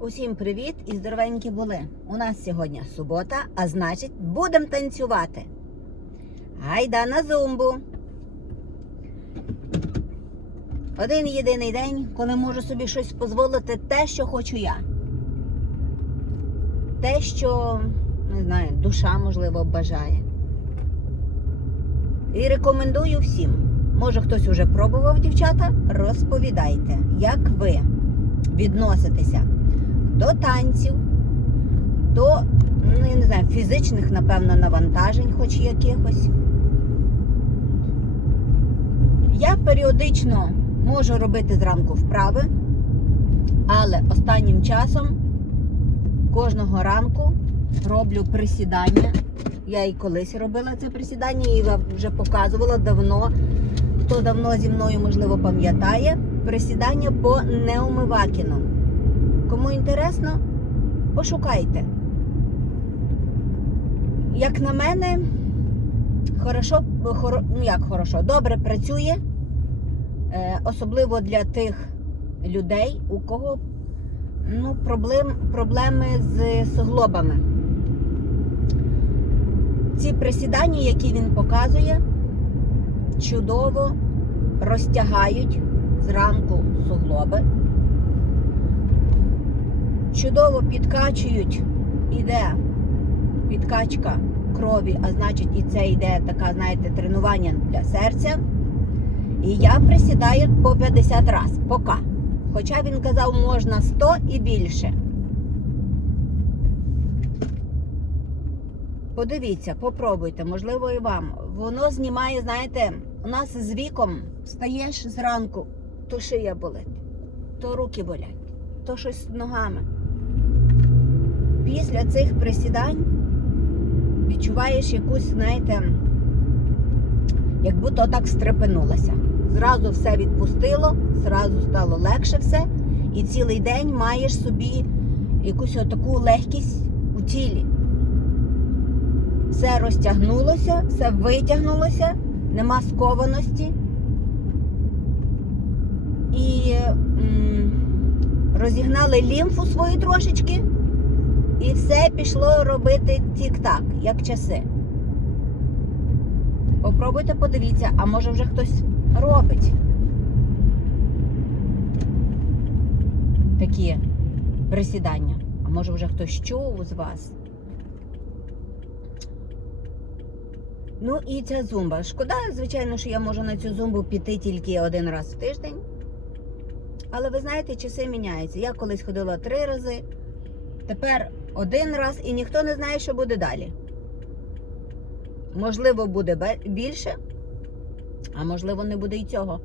Усім привіт і здоровенькі були. У нас сьогодні субота, а значить, будемо танцювати. Гайда на зумбу. Один єдиний день, коли можу собі щось дозволити те, що хочу я. Те, що, не знаю, душа, можливо, бажає. І рекомендую всім. Може, хтось уже пробував, дівчата? Розповідайте, як ви відноситеся до танців, до, ну, я не знаю, фізичних, напевно, навантажень, хоч якихось. Я періодично можу робити зранку вправи, але останнім часом кожного ранку роблю присідання. Я і колись робила це присідання, і вже показувала давно. Хто давно зі мною, можливо, пам'ятає, присідання по неумивакіну. Кому інтересно, пошукайте. Як на мене, хорошо, хоро, ну як хорошо, добре працює, е, особливо для тих людей, у кого ну, проблем, проблеми з суглобами. Ці присідання, які він показує, чудово розтягають зранку суглоби чудово підкачують, іде підкачка крові, а значить і це йде така, знаєте, тренування для серця. І я присідаю по 50 разів, поки. Хоча він казав, можна 100 і більше. Подивіться, попробуйте, можливо, і вам. Воно знімає, знаєте, у нас з віком встаєш зранку, то шия болить, то руки болять, то щось з ногами після цих присідань відчуваєш якусь, знаєте, як будто так стрепенулася. Зразу все відпустило, зразу стало легше все. І цілий день маєш собі якусь отаку легкість у тілі. Все розтягнулося, все витягнулося, нема скованості. І м, розігнали лімфу свою трошечки. І все пішло робити тік-так, як часи. Попробуйте подивіться, а може вже хтось робить такі присідання. А може вже хтось чув з вас. Ну і ця зумба. Шкода, звичайно, що я можу на цю зумбу піти тільки один раз в тиждень. Але ви знаєте, часи міняються. Я колись ходила три рази. Тепер один раз і ніхто не знає, що буде далі. Можливо, буде більше, а можливо, не буде і цього.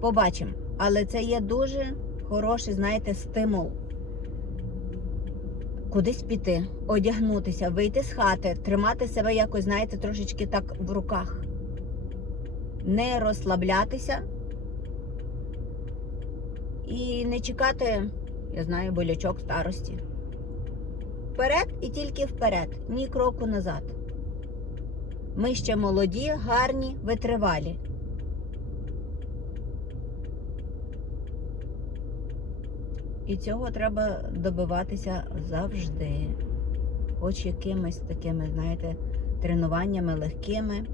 Побачимо. Але це є дуже хороший, знаєте, стимул. Кудись піти, одягнутися, вийти з хати, тримати себе якось, знаєте, трошечки так в руках. Не розслаблятися і не чекати, я знаю, болячок старості. Вперед і тільки вперед, ні кроку назад. Ми ще молоді, гарні, витривалі. І цього треба добиватися завжди. Хоч якимись такими, знаєте, тренуваннями легкими,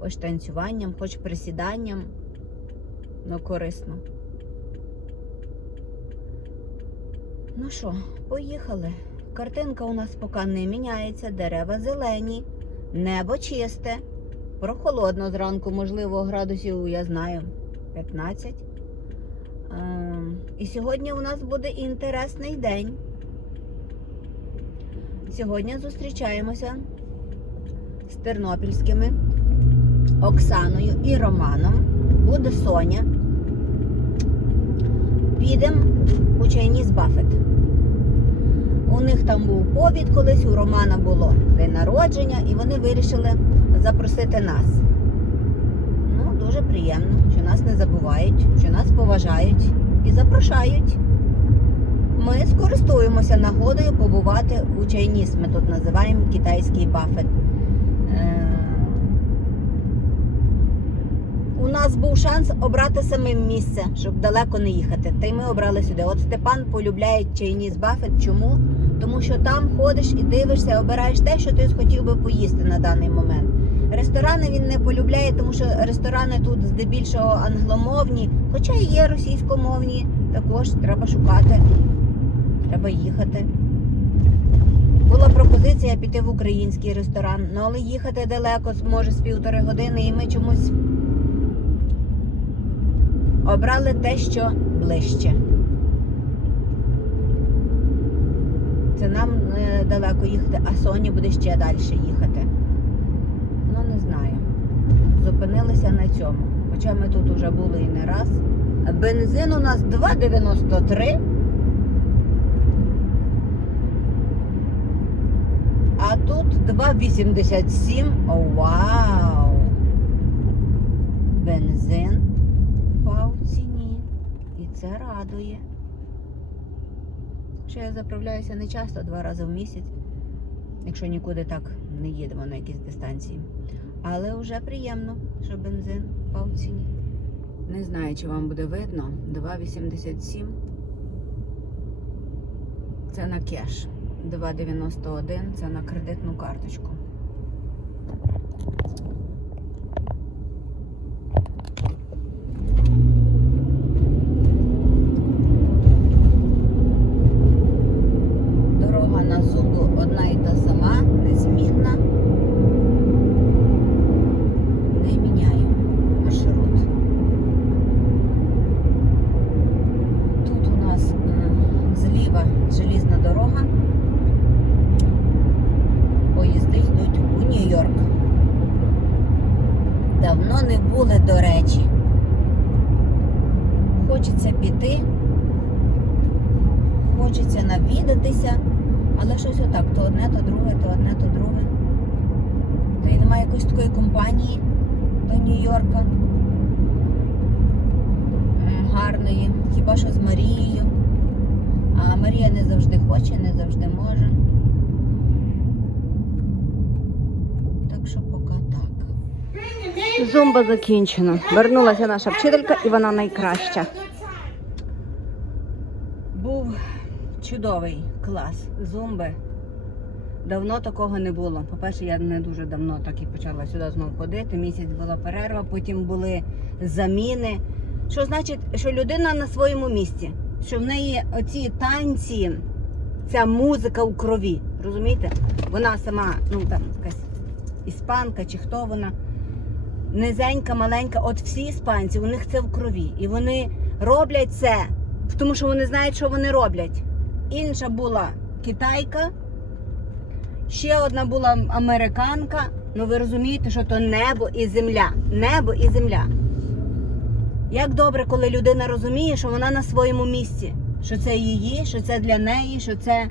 хоч танцюванням, хоч присіданням, ну корисно. Ну що, поїхали. Картинка у нас поки не міняється, дерева зелені, небо чисте, прохолодно зранку, можливо, градусів, я знаю, 15. Ем, і сьогодні у нас буде інтересний день. Сьогодні зустрічаємося з тернопільськими Оксаною і Романом. Буде Соня. Підемо у Чайніс Баффет. У них там був повід колись, у Романа було день народження, і вони вирішили запросити нас. Ну, дуже приємно, що нас не забувають, що нас поважають і запрошають. Ми скористуємося нагодою побувати у Чайніс. Ми тут називаємо китайський бафет. У нас був шанс обрати самим місце, щоб далеко не їхати. Та й ми обрали сюди. От Степан полюбляє чайні з Баффет. Чому? Тому що там ходиш і дивишся, обираєш те, що ти схотів би поїсти на даний момент. Ресторани він не полюбляє, тому що ресторани тут здебільшого англомовні, хоча і є російськомовні, також треба шукати, треба їхати. Була пропозиція піти в український ресторан, ну але їхати далеко, може з півтори години, і ми чомусь обрали те, що ближче. Це нам далеко їхати, а Соні буде ще далі їхати. Ну, не знаю. Зупинилися на цьому. Хоча ми тут вже були і не раз. Бензин у нас 2,93. А тут 2,87. О, вау! Бензин впав в ціні. І це радує. Що я заправляюся не часто, два рази в місяць, якщо нікуди так не їдемо на якісь дистанції. Але вже приємно, що бензин впав в ціні. Не знаю, чи вам буде видно. 2,87. Це на кеш. 2,91 це на кредитну карточку. Дорога на зубу одна і та сама, незмінна. Не міняю маршрут. Тут у нас м, зліва желізна дорога. Поїзди йдуть у Нью-Йорк. Давно не були, до речі. Хочеться піти, хочеться навідатися, але щось отак, то одне, то друге, то одне, то друге. Та й немає якоїсь такої компанії до Нью-Йорка. Гарної, хіба що з Марією. А Марія не завжди хоче, не завжди може. Так що поки так. Зумба закінчена. Вернулася наша вчителька і вона найкраща. Був чудовий клас зумби. Давно такого не було. По-перше, я не дуже давно так і почала сюди знову ходити. Місяць була перерва, потім були заміни. Що значить, що людина на своєму місці, що в неї оці танці, ця музика у крові. Розумієте? Вона сама, ну там якась іспанка чи хто вона. Низенька, маленька, от всі іспанці, у них це в крові. І вони роблять це, тому що вони знають, що вони роблять. Інша була китайка, ще одна була американка. Ну ви розумієте, що то небо і земля. Небо і земля. Як добре, коли людина розуміє, що вона на своєму місці, що це її, що це для неї, що це.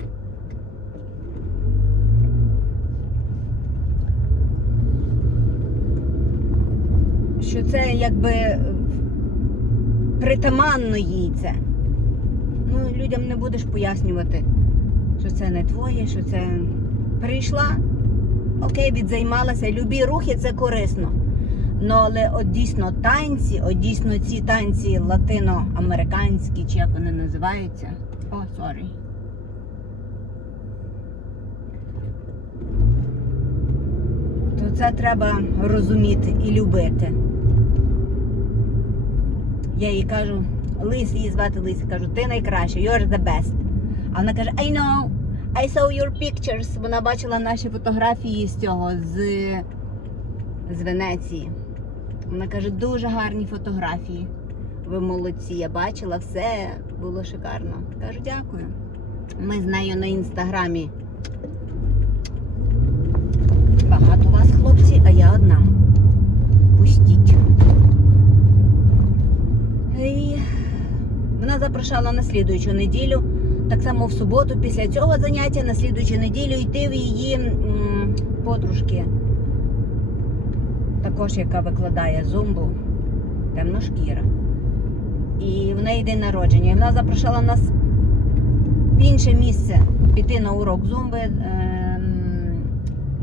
Що це якби притаманно їй це. Ну, людям не будеш пояснювати, що це не твоє, що це прийшла, окей, відзаймалася. Любі рухи це корисно. Ну, але от дійсно танці, от дійсно ці танці латиноамериканські, чи як вони називаються. О, сорі. То це треба розуміти і любити. Я їй кажу, Лис, її звати Лис, кажу, ти найкраща, you're the best. А вона каже, I know, I saw your pictures. Вона бачила наші фотографії з цього, з, з Венеції. Вона каже, дуже гарні фотографії. Ви молодці, я бачила все, було шикарно. Кажу, дякую. Ми з нею на інстаграмі. Багато вас, хлопці, а я одна. Пустіть. І вона запрошала на слідуючу неділю, так само в суботу, після цього заняття, на слідуючу неділю йти в її подружки, також яка викладає зумбу, темношкіра. І в неї день народження. І вона запрошала нас в інше місце піти на урок зумби. ем,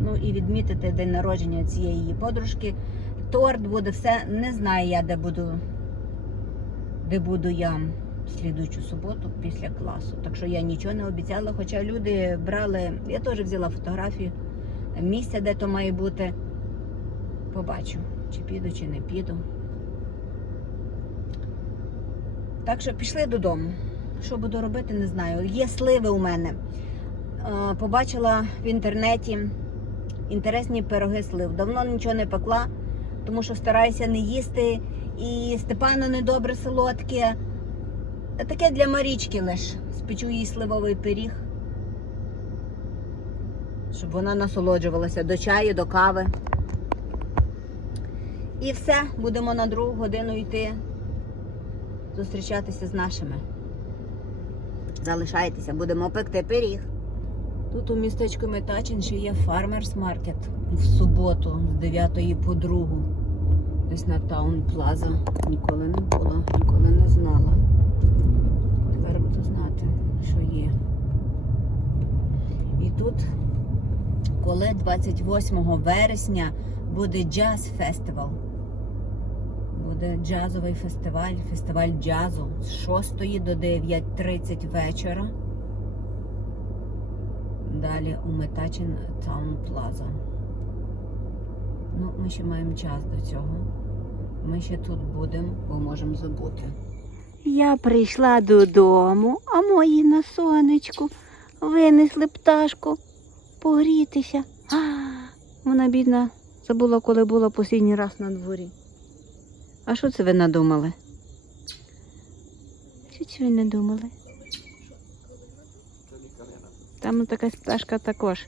ну і відмітити день народження цієї її подружки. торт, буде все. Не знаю я, де буду, де буду я в слідучу суботу після класу. Так що я нічого не обіцяла, хоча люди брали, я теж взяла фотографію місця, де то має бути. Побачу, чи піду, чи не піду. Так що пішли додому. Що буду робити, не знаю. Є сливи у мене. Е, Побачила в інтернеті інтересні пироги слив. Давно нічого не пекла, тому що стараюся не їсти. І Степану недобре солодке. Таке для Марічки лиш. Спечу їй сливовий пиріг. Щоб вона насолоджувалася до чаю, до кави. І все, будемо на другу годину йти зустрічатися з нашими. Залишайтеся, будемо пекти пиріг. Тут у містечку Метачин ще є фармерс маркет в суботу з 9 по 2. Десь на Таун Плаза. Ніколи не було, ніколи не знала. Тепер буду знати, що є. І тут, коли 28 вересня буде джаз фестивал. Буде джазовий фестиваль, фестиваль джазу з 6 до 9.30 вечора. Далі у Метачин Таун Плаза. Ну, ми ще маємо час до цього. Ми ще тут будемо, бо можемо забути. Я прийшла додому, а мої на сонечку винесли пташку погрітися. А, вона бідна забула, коли була останній раз на дворі. А що це ви надумали? Це ви надумали? Там така пташка також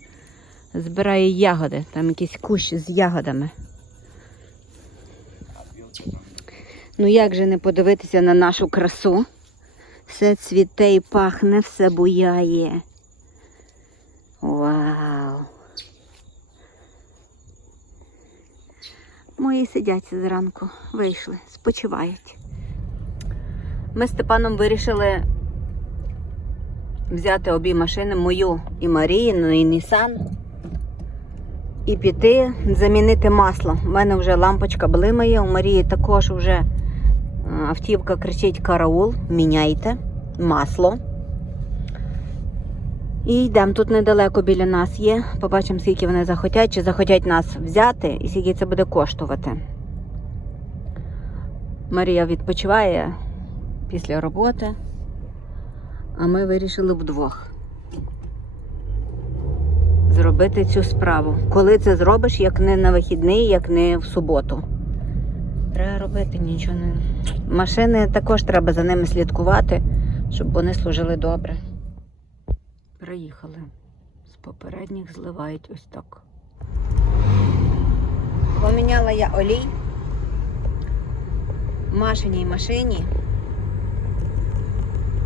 збирає ягоди, там якийсь кущ з ягодами. Ну як же не подивитися на нашу красу? Все цвіте і пахне, все буяє. Вау! Мої сидять зранку, вийшли, спочивають. Ми з Степаном вирішили взяти обі машини, мою і Маріїну, і Нісан, і піти замінити масло. У мене вже лампочка блимає, у Марії також вже е, автівка кричить караул, міняйте масло. І йдемо тут недалеко біля нас є. Побачимо, скільки вони захотять, чи захотять нас взяти і скільки це буде коштувати. Марія відпочиває після роботи, а ми вирішили вдвох зробити цю справу. Коли це зробиш, як не на вихідний, як не в суботу. Треба робити нічого не. Машини також треба за ними слідкувати, щоб вони служили добре. Приїхали. З попередніх зливають ось так. Поміняла я олій в машиній машині.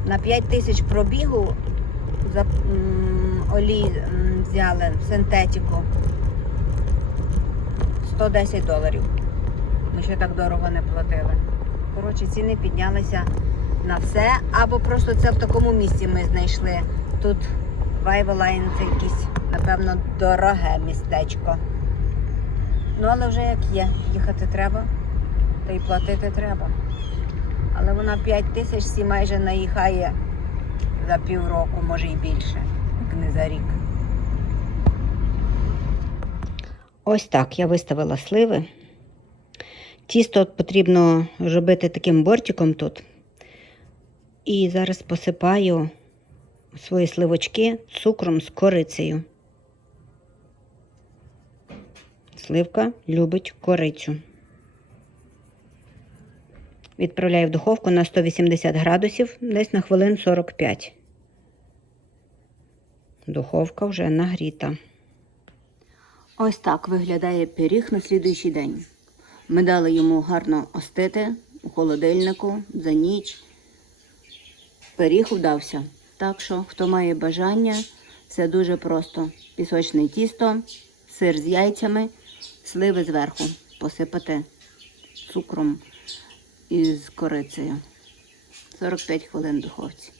На 5 тисяч пробігу за олій взяли в синтетику 110 доларів. Ми ще так дорого не платили. Коротше, ціни піднялися на все, або просто це в такому місці ми знайшли. Тут Вайвелайн це якесь, напевно, дороге містечко. Ну, але вже як є, їхати треба, та й платити треба. Але вона 5 тисяч всі майже наїхає за півроку, може і більше, як не за рік. Ось так я виставила сливи. Тісто потрібно робити таким бортиком тут. І зараз посипаю свої сливочки цукром з корицею. Сливка любить корицю. Відправляю в духовку на 180 градусів, десь на хвилин 45. Духовка вже нагріта. Ось так виглядає пиріг на слідуючий день. Ми дали йому гарно остити у холодильнику за ніч. Пиріг вдався. Так що, хто має бажання, все дуже просто. Пісочне тісто, сир з яйцями, сливи зверху. Посипати цукром і з корицею. 45 хвилин в духовці.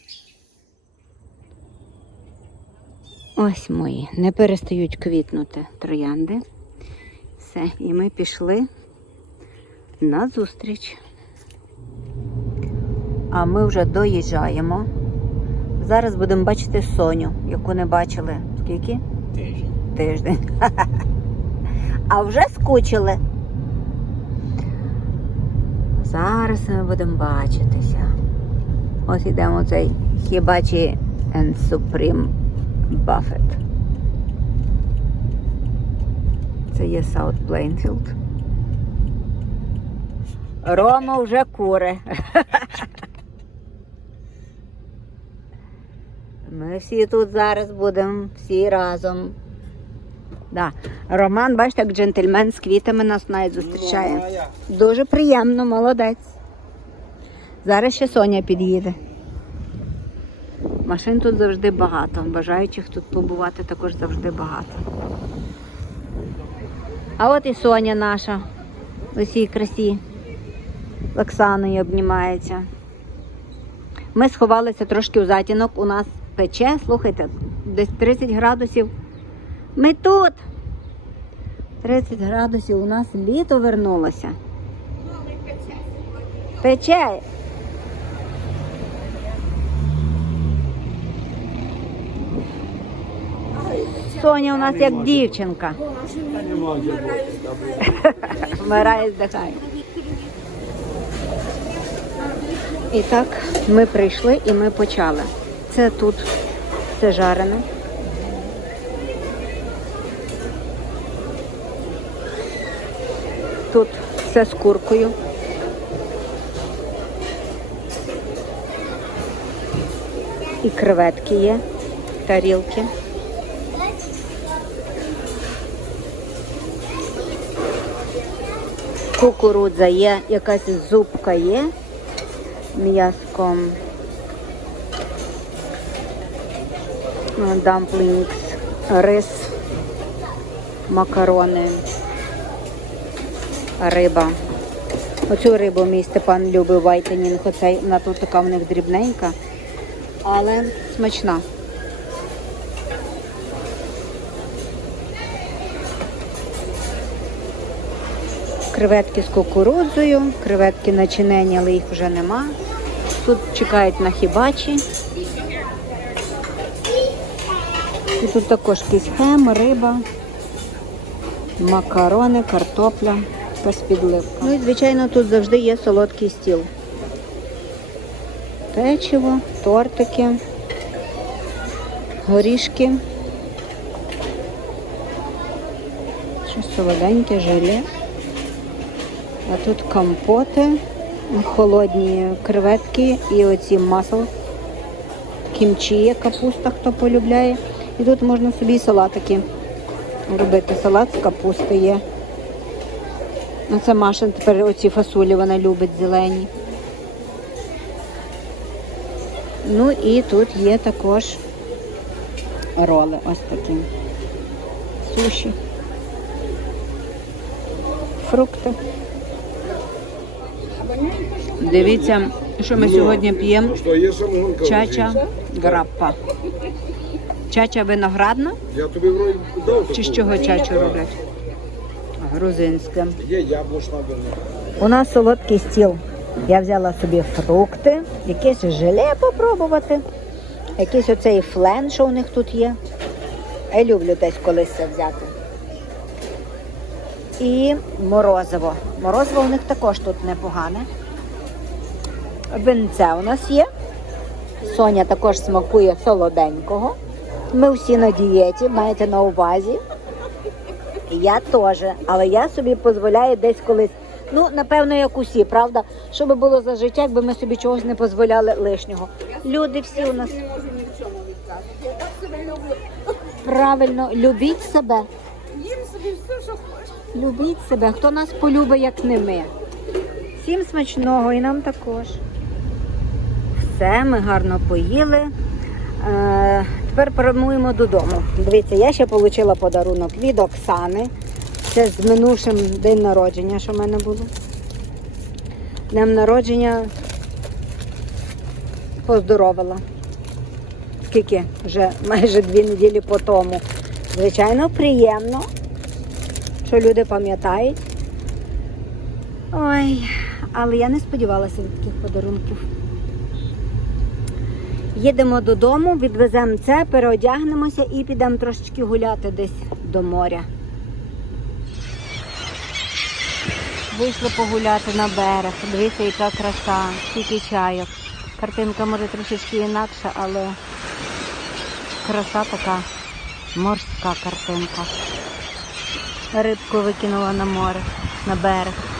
Ось мої. Не перестають квітнути троянди. Все, і ми пішли на зустріч. А ми вже доїжджаємо. Зараз будемо бачити Соню, яку не бачили. Скільки? Тиждень. Тиждень. А вже скучили. Зараз ми будемо бачитися. Ось йдемо цей Hibachi and Supreme Buffet. Це є South Plainfield. Рома вже кури. Ми всі тут зараз будемо, всі разом. Да. Роман, бачите, як джентльмен з квітами нас навіть зустрічає. Ну, а як? Дуже приємно, молодець. Зараз ще Соня під'їде. Машин тут завжди багато. Бажаючих тут побувати також завжди багато. А от і Соня наша в усій красі. Оксаною обнімається. Ми сховалися трошки в затінок. У нас пече, слухайте, десь 30 градусів. Ми тут. 30 градусів у нас літо вернулося. Пече. Соня у нас як дівчинка. Вмирає, здихає. І так, ми прийшли і ми почали. Це тут все жарене. Тут все з куркою. І креветки є, тарілки. Кукурудза є, якась зубка є, м'яско. Дамплінгс, рис, макарони, риба. Оцю рибу мій Степан любив вайтенінг. Оцей, вона тут така в них дрібненька, але смачна. Креветки з кукурудзою, креветки начинені, але їх вже нема. Тут чекають на хібачі. І тут також якийсь хем, риба, макарони, картопля, якась підливка. Ну і звичайно тут завжди є солодкий стіл. Печиво, тортики, горішки. Щось солоденьке, желе. А тут компоти, холодні креветки і оці масло. Кімчі є, капуста, хто полюбляє. І тут можна собі салатики робити. Салат з капусти є. Ну, це Маша тепер оці фасолі вона любить зелені. Ну і тут є також роли ось такі. Суші. Фрукти. Дивіться, що ми сьогодні п'ємо. Самогонка? Чача граппа. Чача виноградна Я тобі вроді дав чи з чого чачу роблять? Грузинське. Є яблучна. У нас солодкий стіл. Я взяла собі фрукти, якесь желе попробувати, якийсь оцей флен, що у них тут є. Я люблю десь колись це взяти. І морозиво. Морозиво у них також тут непогане. Винце у нас є. Соня також смакує солоденького. Ми всі на дієті, маєте на увазі. Я теж, але я собі дозволяю десь колись. Ну, напевно, як усі, правда? Що би було за життя, якби ми собі чогось не дозволяли лишнього. Люди всі у нас. не можу ні в чому відказати. Я так себе люблю. Правильно, любіть себе. Їм собі все, що хочу. Любіть себе. Хто нас полюбить, як не ми. Всім смачного і нам також. Все, ми гарно поїли. Тепер прямуємо додому. Дивіться, я ще отримала подарунок від Оксани. Це з минувшим день народження, що в мене було. Днем народження поздоровила. Скільки? Вже майже дві неділі по тому. Звичайно, приємно, що люди пам'ятають. Ой, але я не сподівалася від таких подарунків. Їдемо додому, відвеземо це, переодягнемося і підемо трошечки гуляти десь до моря. Вийшли погуляти на берег. Дивіться, яка краса, скільки чайок. Картинка може трошечки інакша, але краса така морська картинка. Рибку викинула на море, на берег.